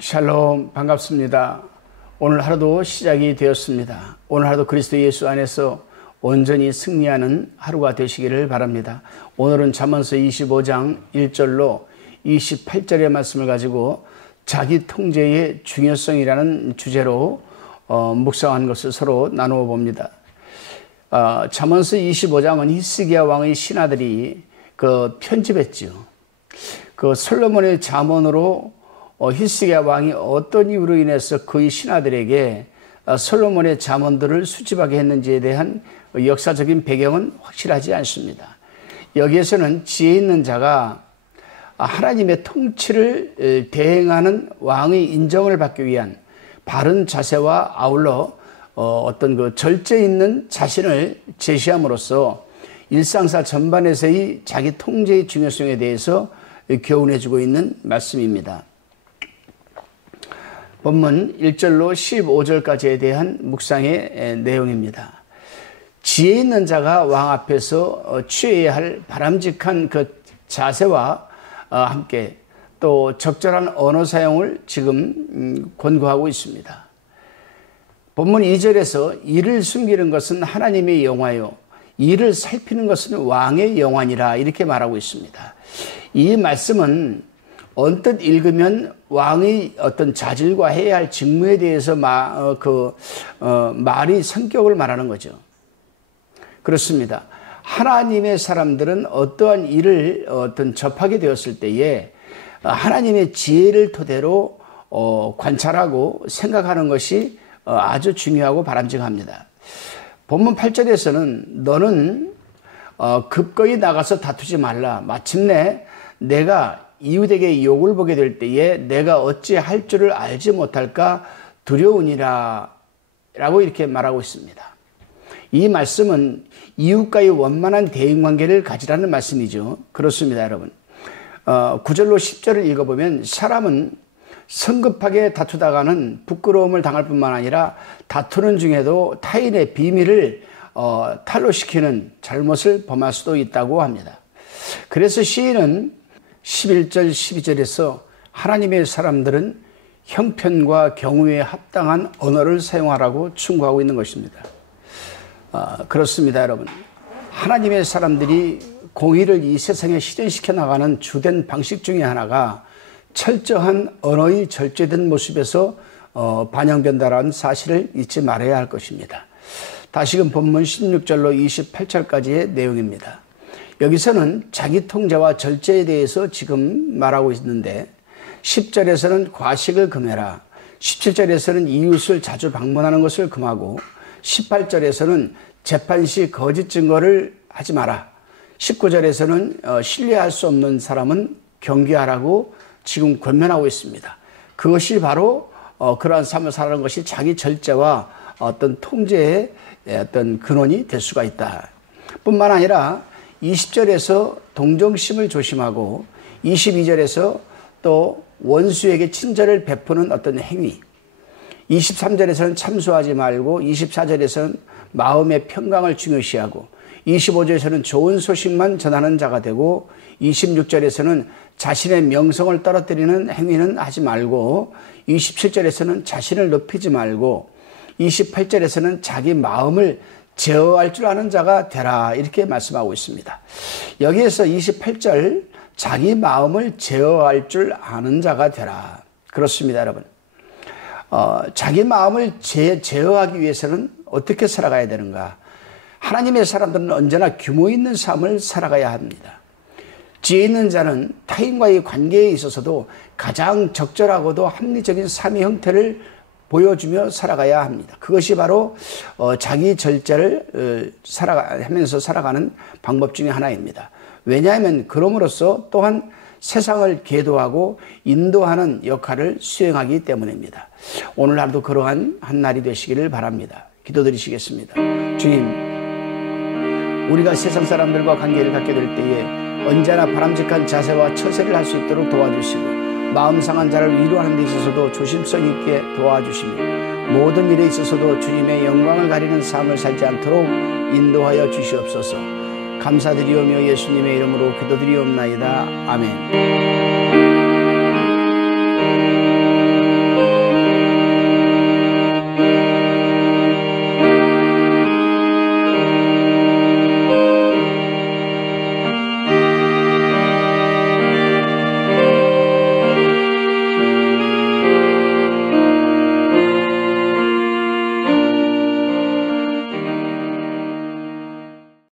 샬롬, 반갑습니다. 오늘 하루도 시작이 되었습니다. 오늘 하루도 그리스도 예수 안에서 온전히 승리하는 하루가 되시기를 바랍니다. 오늘은 잠언서 25장 1절로 28절의 말씀을 가지고 자기 통제의 중요성이라는 주제로 묵상한 것을 서로 나누어 봅니다. 잠언서 25장은 히스기야 왕의 신하들이 편집했죠. 솔로몬의 잠언으로 히스기야 왕이 어떤 이유로 인해서 그의 신하들에게 솔로몬의 잠언들을 수집하게 했는지에 대한 역사적인 배경은 확실하지 않습니다. 여기에서는 지혜 있는 자가 하나님의 통치를 대행하는 왕의 인정을 받기 위한 바른 자세와 아울러 어떤 절제 있는 자신을 제시함으로써 일상사 전반에서의 자기 통제의 중요성에 대해서 교훈해주고 있는 말씀입니다. 본문 1절로 15절까지에 대한 묵상의 내용입니다. 지혜 있는 자가 왕 앞에서 취해야 할 바람직한 그 자세와 함께 또 적절한 언어 사용을 지금 권고하고 있습니다. 본문 2절에서 이를 숨기는 것은 하나님의 영화요, 이를 살피는 것은 왕의 영화니라 이렇게 말하고 있습니다. 이 말씀은 언뜻 읽으면 왕의 어떤 자질과 해야 할 직무에 대해서 말이 성격을 말하는 거죠. 그렇습니다. 하나님의 사람들은 어떠한 일을 접하게 되었을 때에 하나님의 지혜를 토대로 관찰하고 생각하는 것이 아주 중요하고 바람직합니다. 본문 8절에서는 너는 급거이 나가서 다투지 말라. 마침내 내가 이웃에게 욕을 보게 될 때에 내가 어찌 할 줄을 알지 못할까 두려우니라 라고 이렇게 말하고 있습니다. 이 말씀은 이웃과의 원만한 대인관계를 가지라는 말씀이죠. 그렇습니다, 여러분. 9절로 10절을 읽어보면 사람은 성급하게 다투다가는 부끄러움을 당할 뿐만 아니라 다투는 중에도 타인의 비밀을 탄로시키는 잘못을 범할 수도 있다고 합니다. 그래서 시인은 11절 12절에서 하나님의 사람들은 형편과 경우에 합당한 언어를 사용하라고 충고하고 있는 것입니다. 그렇습니다, 여러분. 하나님의 사람들이 공의를 이 세상에 실현시켜 나가는 주된 방식 중에 하나가 철저한 언어의 절제된 모습에서 반영된다는 사실을 잊지 말아야 할 것입니다. 다시금 본문 16절로 28절까지의 내용입니다. 여기서는 자기 통제와 절제에 대해서 지금 말하고 있는데 10절에서는 과식을 금해라, 17절에서는 이웃을 자주 방문하는 것을 금하고 18절에서는 재판 시 거짓 증거를 하지 마라, 19절에서는 신뢰할 수 없는 사람은 경계하라고 지금 권면하고 있습니다. 그것이 바로 그러한 삶을 살아가는 것이 자기 절제와 어떤 통제의 어떤 근원이 될 수가 있다. 뿐만 아니라 20절에서 동정심을 조심하고 22절에서 또 원수에게 친절을 베푸는 어떤 행위, 23절에서는 참소하지 말고 24절에서는 마음의 평강을 중요시하고 25절에서는 좋은 소식만 전하는 자가 되고 26절에서는 자신의 명성을 떨어뜨리는 행위는 하지 말고 27절에서는 자신을 높이지 말고 28절에서는 자기 마음을 제어할 줄 아는 자가 되라 이렇게 말씀하고 있습니다. 여기에서 28절 자기 마음을 제어할 줄 아는 자가 되라. 그렇습니다, 여러분. 자기 마음을 제어하기 위해서는 어떻게 살아가야 되는가? 하나님의 사람들은 언제나 규모 있는 삶을 살아가야 합니다. 지혜 있는 자는 타인과의 관계에 있어서도 가장 적절하고도 합리적인 삶의 형태를 보여주며 살아가야 합니다. 그것이 바로 자기 절제를 하면서 살아가는 방법 중에 하나입니다. 왜냐하면 그럼으로써 또한 세상을 계도하고 인도하는 역할을 수행하기 때문입니다. 오늘 하루도 그러한 한 날이 되시기를 바랍니다. 기도드리시겠습니다. 주님, 우리가 세상 사람들과 관계를 갖게 될 때에 언제나 바람직한 자세와 처세를 할 수 있도록 도와주시고 마음 상한 자를 위로하는 데 있어서도 조심성 있게 도와주시며 모든 일에 있어서도 주님의 영광을 가리는 삶을 살지 않도록 인도하여 주시옵소서. 감사드리오며 예수님의 이름으로 기도드리옵나이다. 아멘.